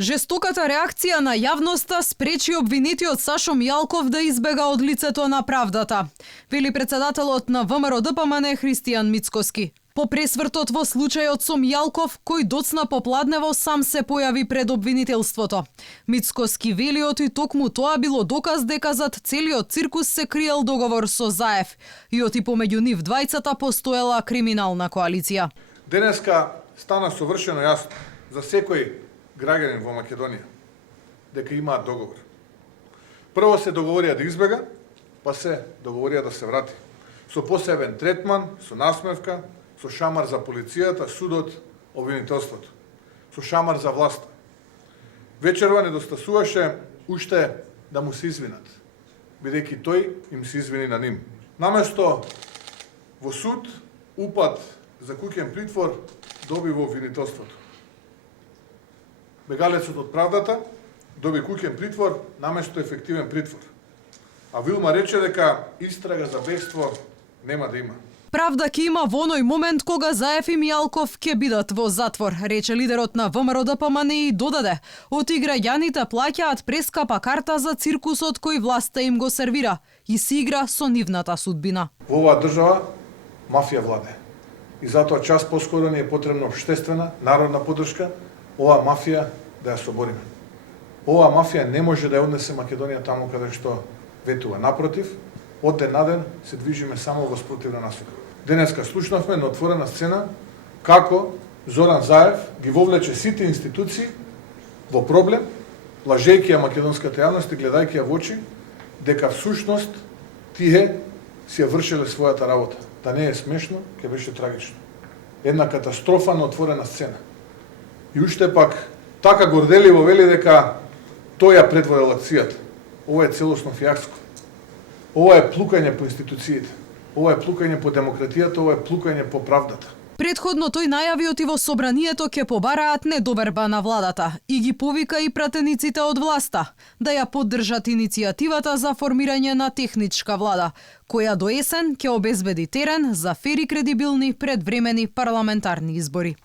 Жестоката реакција на јавноста спречи обвинетиот Сашо Мијалков да избега од лицето на правдата, вели председателот на ВМРО ДПМН Христијан Мицкоски. По пресвртот во случајот со Мијалков, кој доцна попладнево сам се појави пред обвинителството. Мицкоски вели и токму тоа било доказ дека зад целиот циркус се криел договор со Заев и помеѓу нив двајцата постоела криминална коалиција. Денеска стана совршено јасно за секој граѓанин во Македонија дека имаат договор. Прво се договорија да избега, па се договорија да се врати. Со посебен третман, со насмевка, со шамар за полицијата, судот, обвинителството, со шамар за власта. Вечерва недостасуваше уште да му се извинат, бидејќи тој им се извини на ним. Наместо во суд, упат за куќен притвор доби во обвинителството. Бегалецот од правдата доби куќен притвор наместо ефективен притвор. А Вилма рече дека истрага за бегство нема да има. Правда ќе има во оној момент кога Заев и Мијалков ќе бидат во затвор, рече лидерот на ВМРО ДПМН и додаде: "Оти граѓаните плаќаат прескапа карта за циркусот кој власта им го сервира и се игра со нивната судбина." Во оваа држава мафија владе. И затоа час поскоро ни е потребна општествена, народна поддршка, оваа мафија да ја собориме. Оваа мафија не може да ја однесе Македонија таму каде што ветува. Напротив, од ден на ден се движиме само во спротивна насока. Денеска слушнавме на отворена сцена како Зоран Заев ги вовлече сите институции во проблем, лажејќи ја македонската јавност и гледајќи ја во очи дека всушност тие си ја вршеле својата работа. Да не е смешно, ќе беше трагично. Една катастрофа на отворена сцена. И уште пак така горделиво вели дека тој ја предводел акцијата. Ова е целосно фијакско. Ова е плукање по институциите. Ова е плукање по демократијата, ова е плукање по правдата. Предходно тој најави во собранието ќе побараат недоверба на владата и ги повика и пратениците од власта да ја поддржат иницијативата за формирање на техничка влада, која до есен ќе обезбеди терен за фери кредибилни предвремени парламентарни избори.